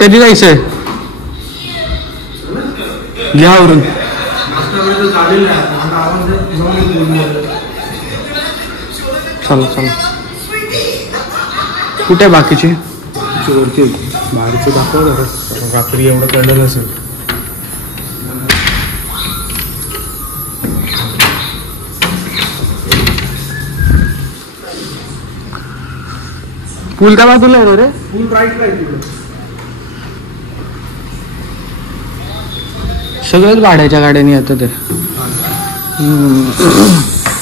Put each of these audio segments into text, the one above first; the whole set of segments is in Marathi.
कधी जायचंय? घ्यावरून चला चला. कुठे बाकीचे? बाहेरचं दाखव रात्री एवढं कळलं नसेल. पूल का बाजूला आहे रे? फुल राईटला आहे तिकडे. सगळ्याच भाड्याच्या गाड्याने येतं ते.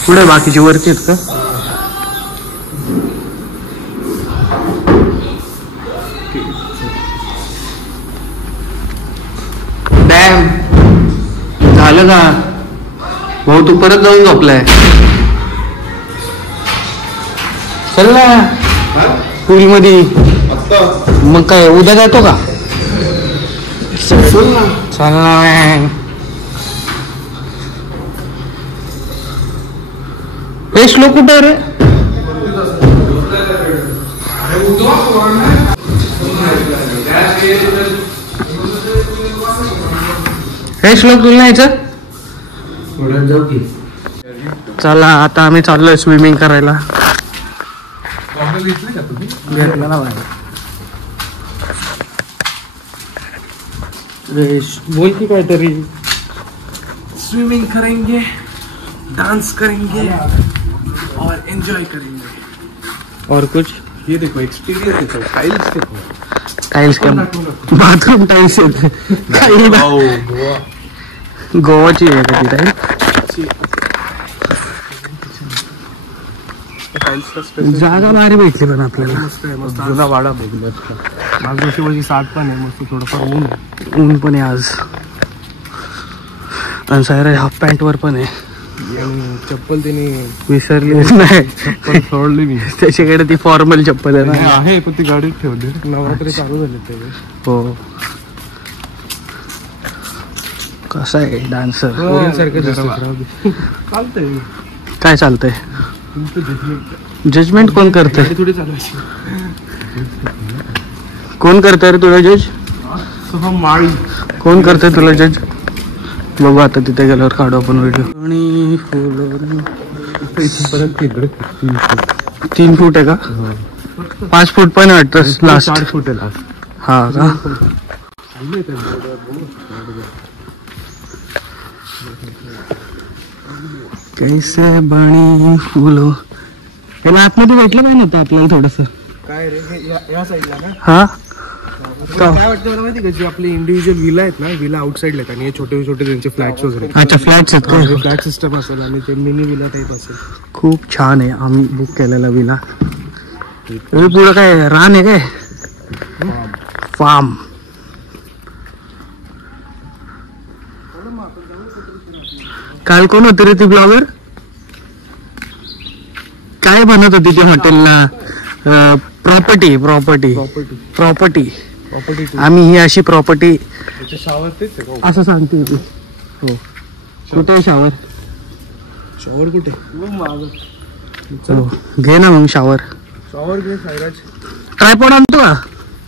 पुढे बाकीचे वरती आहेत का? डॅम झालं का भाऊ? तू परत जाऊन झोपलाय. चल ना पूल मध्ये. मग काय उद्या जातो का? चल ना. हे श्लोक कुठे रे? हे श्लोक तुला यायचं? जाऊ की. चला आता आम्ही चाललोय स्विमिंग करायला. घेतलं ना बाहेर. बोल की काहीतरी. स्विमिंग करेंगे, डांस करेंगे और एंजॉय करेंगे. और कुछ? ये देखो एक्सपीरियंस देखो. टाइल्स देखो. टाइल्स का बाथरूम टाइल्स गोवाची आहे का ती टाइल? जागा भारी भेटली पण आपल्याला. मस्त आहे. मस्त जुना वाडा बघितला. मागच्या वर्षी 60 पण आहे. मस्त थोडंफार ऊन आहे. ऊन पण आहे आज. आणि सायरा हाफ पॅन्ट वर पण आहे. चप्पल त्यांनी विसरली नाही. चप्पल सोडली मी. त्याच्याकडे ती फॉर्मल चप्पल आहे ना. आहे पण ती गाडीत ठेवली. नवरात्री चालू झाले ते. हो. कसा आहे डान्सर? चालतंय. काय चालतंय? जजमेंट कोण करतंय? थोडी चालवायची. कोण करतंय रे तुला जज? माळी. कोण करतंय तुला जज? बघू आता तिथे गेल्यावर काढू आपण व्हिडिओ. आणि परत 3 फूट आहे का? 5 फूट पण वाटतं लास्ट. 4 फूट आहे लास्ट. हा का? कैसे बनी फुलो. याला आतमध्ये भेटलं नाही नव्हतं आपल्याला थोडस. काय रे या साईडला ना? हा काय वाटतं मला माहिती का, जी आपली इंडिव्हिज्युअल विला आहेत ना, विला आउटसाइडला आहेत आणि हे छोटे छोटे त्यांचे फ्लॅट्स वगैरे. अच्छा फ्लॅट्स आहेत का? फ्लॅट सिस्टम असेल आणि ते मिनी विला टाईप असेल. खूप छान आहे. आम्ही बुक केलेला विला. पुढं काय रान आहे काय? फार्म. काल कोण होती रे ती ब्लॉगर? काय बनत होती ती हॉटेलला? Property property property. आम्ही ही अशी प्रॉपर्टी असं सांगते ती. हो. कुठे आहे शावर? शॉवर कुठे? घे ना मग शावर. शॉवर घे सायराज. ट्रायपॉड आणतो का?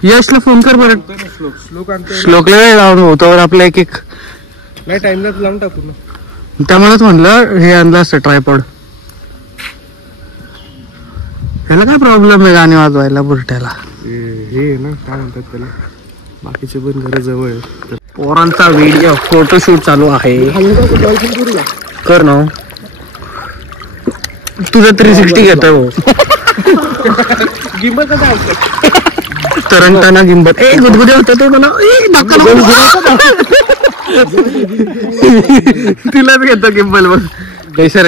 यशला फोन कर बरं. श्लोक आणतो. श्लोकला वेळ लावून होतो आपल्या एक नाही टाइमला लावून टाकू ना. त्यामुळेच म्हणलं हे आणलं असतं ट्रायपॉड. ह्याला काय प्रॉब्लेम आहे गाणी वाजवायला बुरट्याला? हे ना काय म्हणतात त्याला, बाकीचे पण घर जवळ आहे. पोरांचा व्हिडिओ फोटोशूट चालू आहे. कर ना तुझं 360 घेतोय भाऊ. गिंबल कसं तरंगताना गिंबल. ए गुदगुदे होत ते म्हणा. तिलाच घेतो गिंबल बघ. कैसे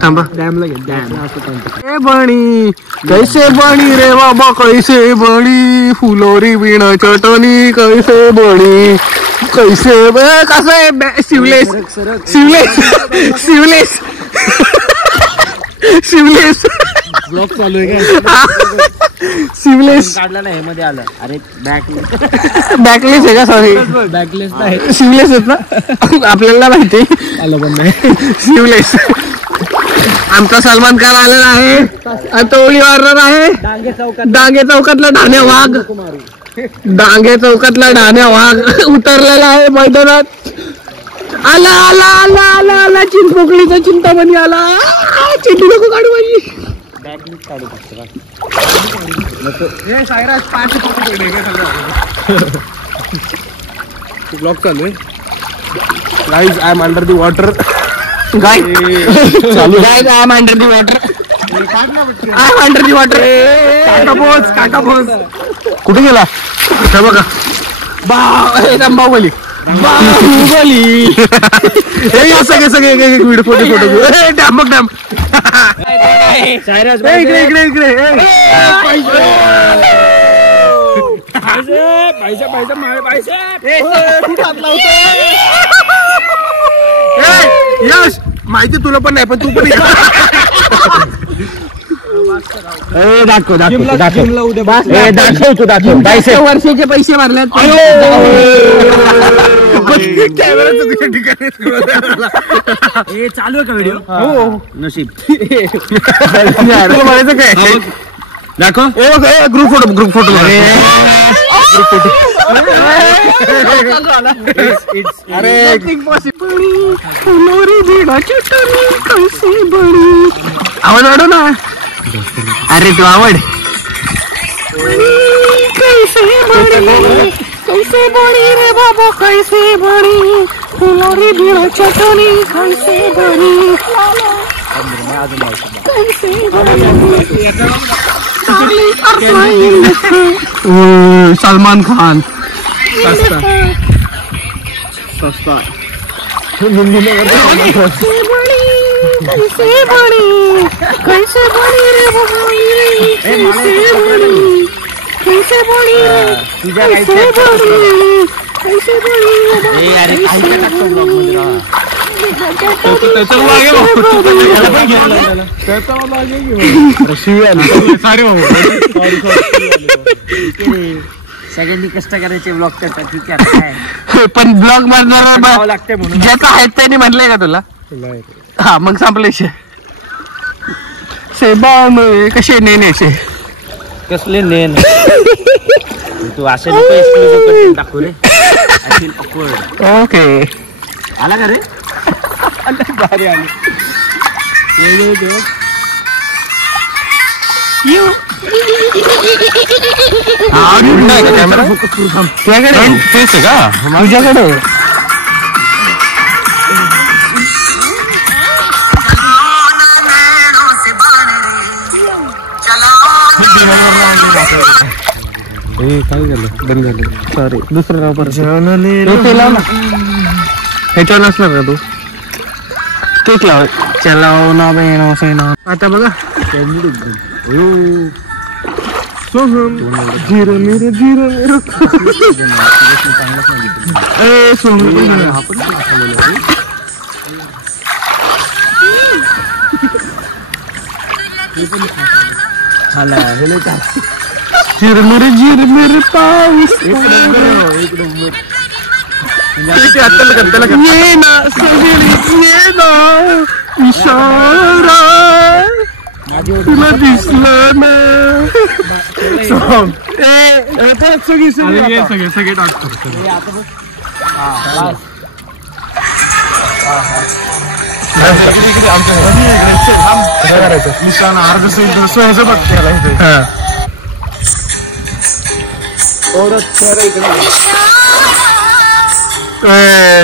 थांबा. डॅमला घे. डॅम बणी कैसे बणी रे बाबा कैसे बणी फुलोरी बिना चटणी कैसे बणी कैसे कसं sleeveless sleeveless sleeveless sleeveless blog चालू आहे का? शिवलेस काढला नाही मध्ये आलं. अरे बॅकलेस आहे का? सॉरी बॅकलेस नाही, शिवलेस आहेत ना आपल्याला माहिती. आलं पण नाही. शिवलेस. आमचा सलमान खान आलेला आहे. आता ओळी मारणार आहे. डांगे चौकातला ठाणे वाघ. डांगे चौकातला ढाण्या वाघ उतरलेला आहे मैदानात. आला आला आला आला आला चिंचपोकळीचा चिंतामणी आला. चिंटी नको काढू माझी. ब्लॉग चालू आहे. Guys I am under the water. Guy चालू guy I am under the water. I am under the water. काका पोच कुठे गेला हे बघा. बाहुबली बाहुबली. हे या सगळे सगळे एक व्हिडिओ फोटो डॅम बघ डॅम. इकडे इकडे इकडे यश माहिती तुला पण नाही पण तू पण दाखव दाखव दाखव तू दाखव. 22 वर्षाचे पैसे भरले चालू आहे का व्हिडिओ. हो नशीब. म्हणायचं काय दाखव. ग्रुप फोटो ग्रुप फोटो अरे आवड वाढव ना. अरे तू आवड कैसे बड़ी रे बाबा कैसे बड़ी फुलोरी भीड़ चटनी कैसे बड़ी सलमान खान सस्ता सस्ता. कैसे बड़ी कैसे बड़ी रे कैसे बड़ी कैसे बड़ी कैसे बड़ी कैसे बड़ी. सगळ्यांनी कष्ट करायचे ब्लॉग करतात ठीक आहे. पण ब्लॉग मारणार लागते म्हणून ज्याचा आहेत त्यांनी म्हणलंय का तुला. हा मग संपले कसे नेण्याचे कसले नेन तू असे नको दाखवू रे. ओके आला का रे. भारी आली. तुझ्याकडे काय झालं बंद झालं. सॉरी दुसरं नाव परत लाव ना. ह्याच्यावर नसणार का तू तेच लाव. चलाव ना बहिणो सैना. आता बघा सोहम झिरो मेरे झिरो मेरे सोहम झिर मेरे पाऊस ये ना सगळी ये ना इशारा तुला दिसलं ना. सगळी सगळे सगळे सगळे टाकतो. निशाणा अर्ध सहज बघते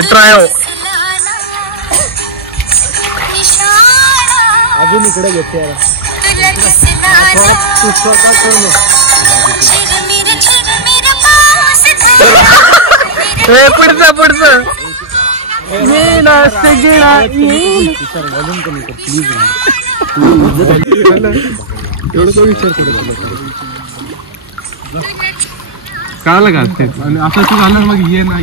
ट्राय अजून इकडे घेते. पुढचं पुढचं एवढं तो विचार करत कळालं का ते. आणि असं तू झालं मग ये ना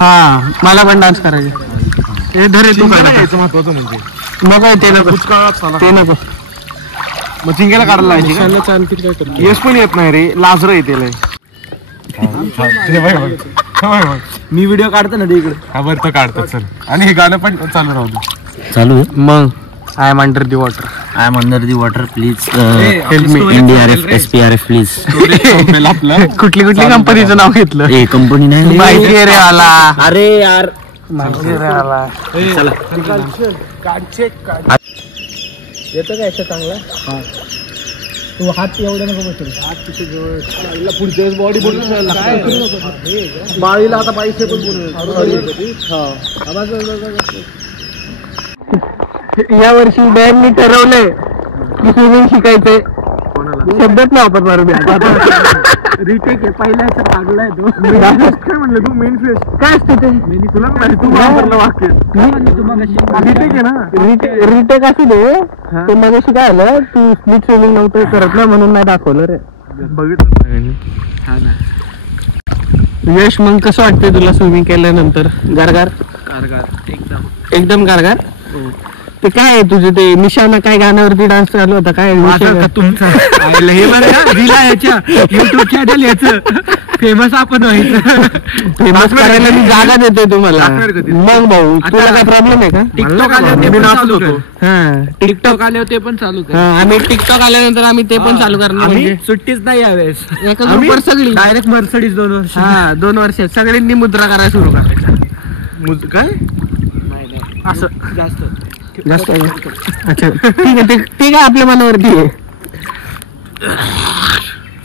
हा मला पण डान्स करायचे. हे धरे तू यायचं महत्वाचं म्हणजे मग काय ते नको ते नको. मग चिंगेला काढायला आणखी काय करतो. यश पण येत नाही रे लाजर येते. मी व्हिडिओ काढतो ना इकडे. हा बरं तर काढतो चल. आणि हे गाणं पण चालू राहू दे. चालू मग I am under the water. I am under the water please help me. NDRF SPRF please. कुठली कंपनीचं नाव घेतलं? ए कंपनी नाही माहिती आहे रे मला. अरे यार माहिती आहे रे मला. चला येतं का याच्या चांगला? तू हात एवढं नको बसेल. हात तिथे जवळ पुढच्या बॉडी बोलून बाळीला आता पैसे पण या वर्षी बॅननी ठरवलंय की स्विमिंग शिकायचंय. शब्दच नाही वापरणार मी आता. रिटेक आहे पहिला याच्यात लागलाय तो. काय म्हणलं तू? मेन फ्रेश काय असते ते? तुला तू वापरलं वाक्य रिटेक आहे ना. रिटेक असू दे. ते मगाशी काय आलं, तू स्प्लिट स्विमिंग नव्हतं करत ना म्हणून नाही दाखवलं रे. बघितलं. यश मग कसं वाटतंय तुला स्विमिंग केल्यानंतर? गारगार एकदम गारगार. ते काय आहे तुझे ते निशाणा काय गाण्यावरती डान्स चालू होता काय? तुमचं हे बरं का दिला याच्या युट्यूब चॅनल याचं फेमस आपण फेमस करायला मी जागा देतोय तुम्हाला. मग भाऊ तुला काय प्रॉब्लेम आहे का? टिकटॉक आले होते पण चालू होतो. हा टिकटॉक आले होते पण चालू आम्ही टिकटॉक आल्यानंतर आम्ही ते पण चालू करणार. म्हणजे सुट्टीच नाही यावेळेस. एका ग्रुपवर सगळी डायरेक्ट मर्सडीज 2 वर्ष. हा 2 वर्ष सगळ्यांनी मुद्रा करायला सुरू करायचा. काय असं जास्त अच्छा ठीक आहे. ते काय आपल्या मनावरती आहे.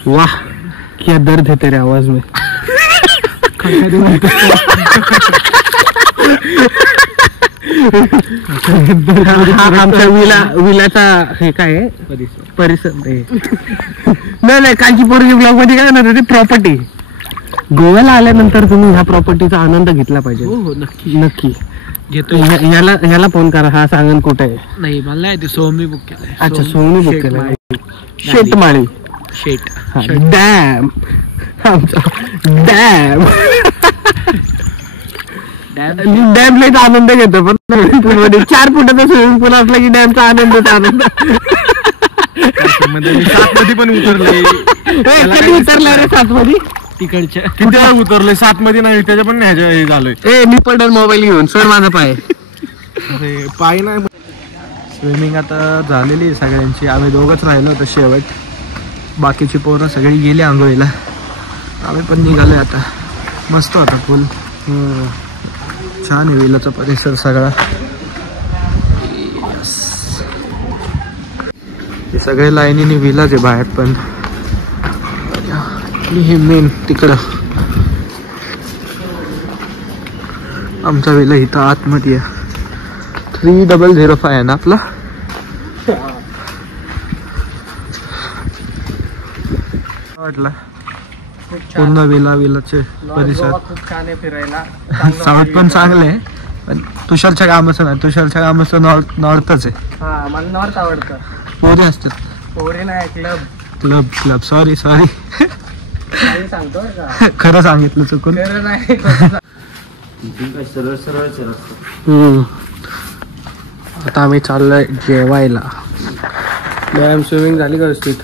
वाह क्या दर्द है तेरे आवाज में. आमच्या विलाचा हे काय आहे परिसर. नाही कालची पोरगी ब्लॉग मध्ये काय म्हणत होती, प्रॉपर्टी. गोव्याला आल्यानंतर तुम्ही ह्या प्रॉपर्टीचा आनंद घेतला पाहिजे. हो नक्की घेतो. ह्याला फोन करा, हा सांगन कुठे आहे. नाही मला नाही ते सोमी बुक केलंय. अच्छा सोनी बुक केलं. शेटमाळी डॅम. डॅम लयच आनंद घेतो. पण स्विमिंग पूल मध्ये 4 फुटाचा स्विमिंग पूल असला की डॅमचा आनंदच आनंद. 7 मध्ये पण उतरले. कधी उतरला रे 7 मध्ये? तिकडच्या किती उतरले 7 मध्ये नाही त्याच्या पण नाही झालंय. मी पडल मोबाईल घेऊन. सर माझा पाय. अरे पाय नाही. स्विमिंग आता झालेली आहे सगळ्यांची. आम्ही दोघंच राहिलो होतो शेवट. बाकीची पोरं सगळी गेली आंघोळीला. आम्ही पण निघालोय आता. मस्त होता पूल. छान आहे विलाचा परिसर सगळा. हे सगळे लाईनीने विलाच आहे बाहेर पण. हे मेन तिकडं आमचा विला इथं आतमध्ये आहे. 3005 आहे ना आपला. वाटला पूर्ण विलाचे परिसर. खूप छान आहे फिरायला. साऊथ पण चांगलं आहे पण तुषारच्या कामाचं नाही. तुषारच्या कामाचं नॉर्थच आहे. हा मला नॉर्थ आवडतं. पोरे असतात. पोरे नाही क्लब सॉरी सांगतो खरं सांगितलं चुकून. नाही. आता आम्ही चाललोय जेवायला. मॅम स्विमिंग झाली का व्यवस्थित?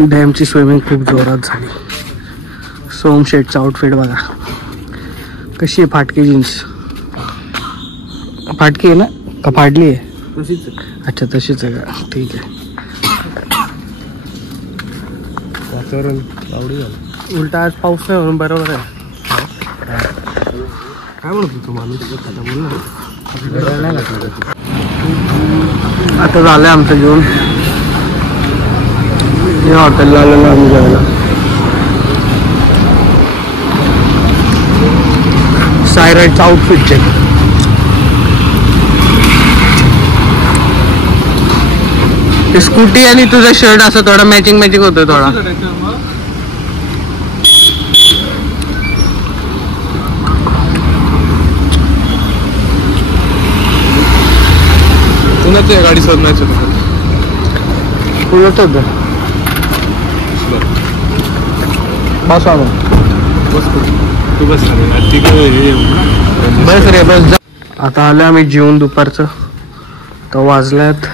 डॅमची स्विमिंग खूप जोरात झाली. सोम शेटचा आउटफिट बघा कशी आहे. फाटकी जीन्स. फाटकी आहे ना का फाडली आहे? अच्छा तशीच आहे का? ठीक आहे. वातावरण आवडी झालं. उलटा आज पाऊस नाही म्हणून बरोबर आहे. काय म्हणत होतो माणूस? आता झालंय आमचं जेवण. या हॉटेलला आलेलो आम्ही जेवायला. सायराइडचा आउटफिट चेक. स्कूटी आणि तुझा शर्ट असं थोडा मॅचिंग होतं थोडा. पुण्यात गाडी शोधण्याचं पुढंच होतं. बस बस रे बस. आता आलं आम्ही जेवून दुपारचं. तर वाजल्यात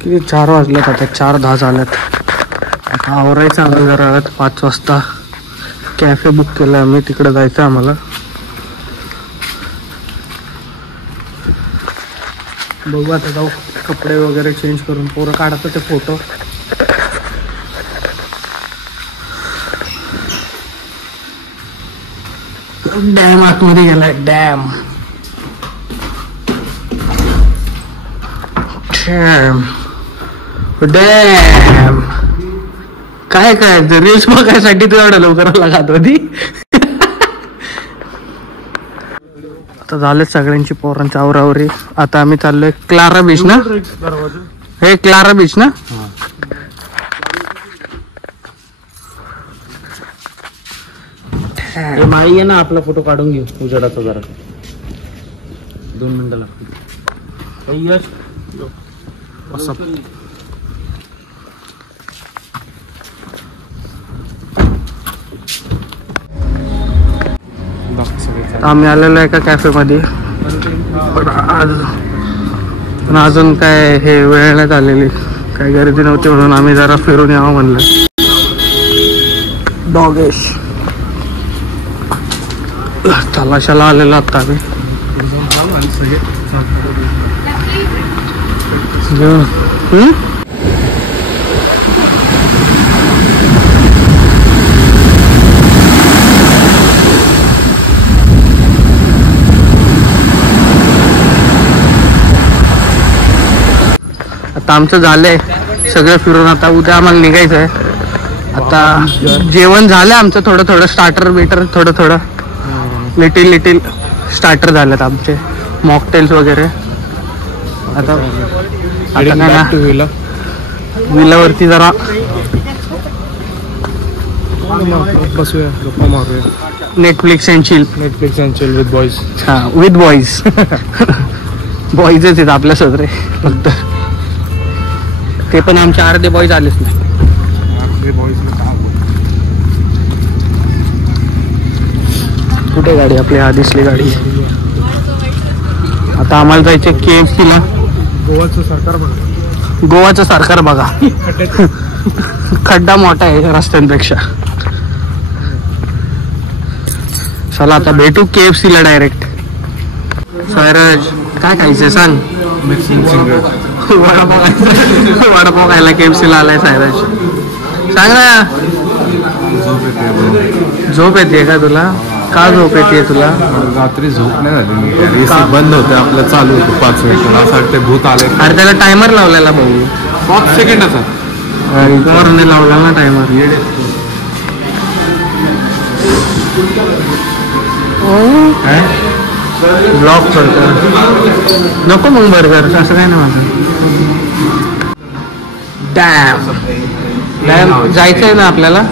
किती 4 वाजल्यात. आता 4:10 झाल्यात. आता आवरायचं आम्ही जरा 5 वाजता. कॅफे बुक केला आम्ही, तिकडे जायचं आम्हाला. बघू आता, जाऊ कपडे वगैरे चेंज करून. पोरं काढतात ते फोटो. डॅम आतमध्ये गेलाय, डॅम. डॅम काय काय रील्स बघायसाठी तू एवढं लवकर लागत होती. आता झाले सगळ्यांची पोरांची आवरावरी. आता आम्ही चाललोय क्लारा बीच ना. हे क्लारा बीच ना. माळी आहे ना, आपला फोटो काढून घेऊ उजेडाचा जरा. 2 मिनिटं लागतील. आम्ही आलेलो आहे का कॅफे मध्ये. पण अजून काय हे वेळ नाही झालेली, काय गर्दी नव्हती म्हणून आम्ही जरा फिरून यावं म्हणलं. डॉगेश तलाशाला आलेलो आता आम्ही. आता आमचं झालंय सगळं फिरून. आता उद्या आम्हाला निघायचं आहे. आता जेवण झालं आमचं, थोडं थोडं स्टार्टर बेटर, थोडं थोडं लिटिल स्टार्टर झालेत आमचे, मॉकटेल्स वगैरे. आता विलावरती जरा बसूया, गप्पा मारूया. Netflix and chill with boys. हा, विथ बॉईज. बॉईजच आहेत आपल्या सगळे फक्त. ते पण आमचे अर्धे बॉईज आलेच नाही. कुठे गाडी आपली? हा दिसली गाडी. आता आम्हाला जायचं KFC ला. गोवाचं सरकार बघा. गोवाचं सरकार बघा. खड्डा मोठा आहे रस्त्यांपेक्षा. चला आता भेटू KFC ला डायरेक्ट. स्वराज काय खायचंय सांग? वडापाव खायला KFC ला आलाय सायराज. सांग ना. झोप येते का तुला? का झोप येते तुला? रात्री झोप नाही झाली, बंद होते आपलं, चालू होतं 5 मिनिट. असं वाटतं भूत आले. अरे त्याला टायमर लावलेला भाऊ, 5 सेकंडाचा. कोणाने लावला ना टायमर? ब्लॉक करतो नको मग बर्गर, असं काय नाही माझं. डॅम जायचंय ना आपल्याला.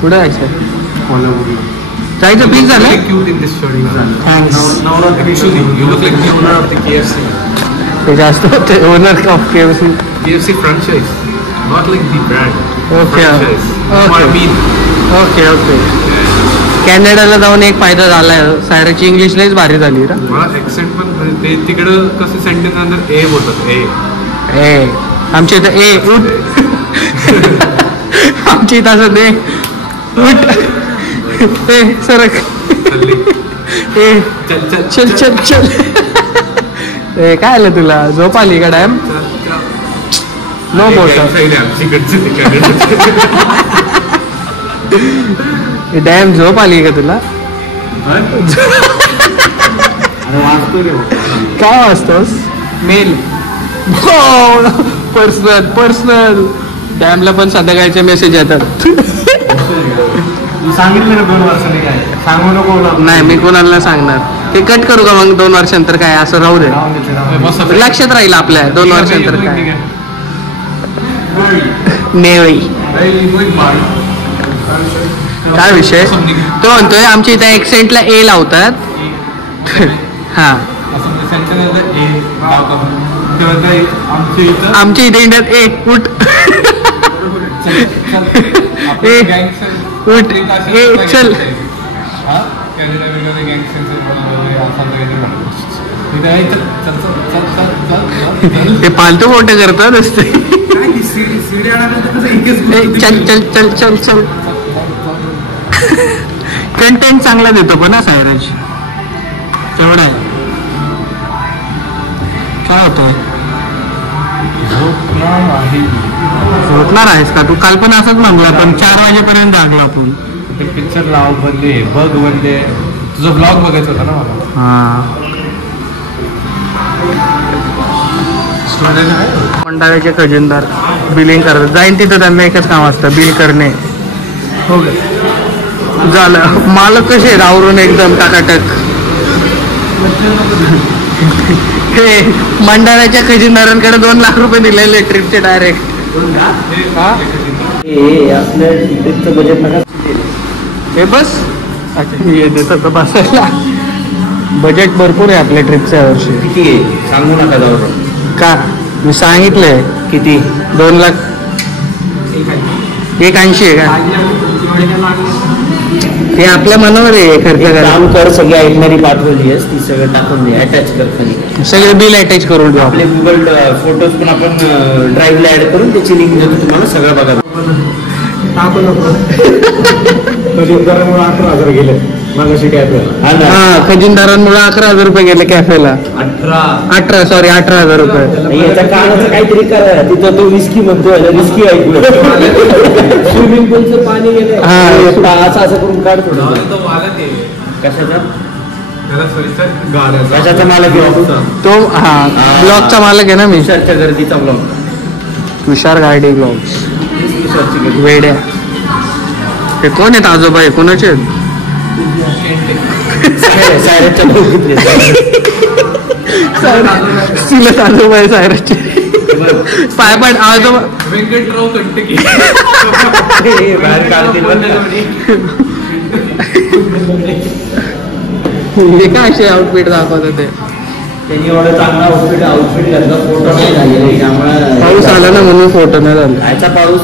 कुठं जायचंय? जायचं फिक्स झालं. ते जास्त होते. Owner of KFC franchise, not like the brand. Okay okay okay. कॅनडाला जाऊन एक फायदा झालाय, सायराची इंग्लिश लयच भारी झाली रे. मला ऍक्सेंट पण ते तिकडं कसं सेंटेन्स नंतर ए बोलतात. ए आमच्या इथं ए उठ. आमच्या इथं असं दे उठ. ए सरक. ए चल चल चल. ए काय आलं तुला? झोप आली का? डॅम नो मोठं. डॅम झोप आली का तुला? काय वाचतोस? मेल. पर्सनल. डॅमला पण संध्याकाळचे मेसेज येतात. सांगितलं ना 2 वर्षांनी काय सांगू नको. नाही मी कोणाला सांगणार. ते कट करू का मग? 2 वर्षांतर काय असं राहू दे. लक्षात राहील आपल्या 2 वर्षांतर काय. नेवळी काय विषय? तो म्हणतोय आमच्या इथे ऍक्सेंटला ए लावतात. हा आमच्या इथे इंडियात ए उठ. ए उठ. ए चल. ते फालतू मोठे करतात असते. चल चल चल चल चल. कंटेंट चांगला देतो पण ना सायराज, तेवढा आहे. काय होतोय, झोपणार आहेस का तू? काल पण असंच म्हणला, पण 4 वाजेपर्यंत जागलो आपण. पिक्चर लाव बनले, बघ बनले, तुझा ब्लॉग बघायचा होता ना मला. हा, मंडाळ्याचे खजिनदार बिलिंग करतात. जाईन तिथं त्यांना एकच काम असतं, बिल करणे. हो झालं. मालक कसे आहेत आवरून एकदम टाकाटक. हे मंडाळ्याच्या खजिनदारांकडे 2 लाख रुपये दिलेले ट्रिपचे डायरेक्ट. हे बस अच्छा हे देतात बसायला. बजेट भरपूर आहे आपल्या ट्रिपचं यावर्षी. किती आहे सांगू नका जाऊ का? मी सांगितलंय किती. 2 लाख 180 आहे का? हे आपल्या मनावर आहे खर्च करा. काम कर, सगळी ऐकणारी पाठवली आहेस ती सगळं टाकून दे, अटॅच कर खाली. सगळे बिल अटॅच करून देऊ. आपले गुगल फोटोज पण आपण ड्राईव्हला ऍड करून त्याची लिंक देतो तुम्हाला, सगळं बघा. खजिनदारांमुळे 11,000 गेले मागाशी कॅफेला. हा, खजिनदारांमुळे 11,000 रुपये गेले कॅफेला. 18,000 रुपये. याच्या कानाचं काहीतरी करा. तिथं तो विस्की म्हणतोय, विस्की ऐकलं. स्विमिंग पूलचं पाणी गेलं. हा, असं करून काढ थोडं. कशाचा कशाचा मालक आहे तो? हा, ब्लॉगचा मालक आहे ना मी. तुषारच्या गर्दीचा ब्लॉग, तुषार गाडी ब्लॉग्स. वेड्या. ते कोण आहेत आजोबा? आहे कोणाचे आहेत? सायराच्या भाऊकीतले. सिलत आजोबा आहे सायराचे. पायपाट आजोबा व्यंकटराव कंटकी बाहेर काढतील. हे काय असे आउटफिट दाखवत ते? त्यांनी एवढं चांगला आउटफिट घातला, फोटो नाही झालेला त्यामुळे. पाऊस आला ना म्हणून फोटो नाही झाला. पाऊस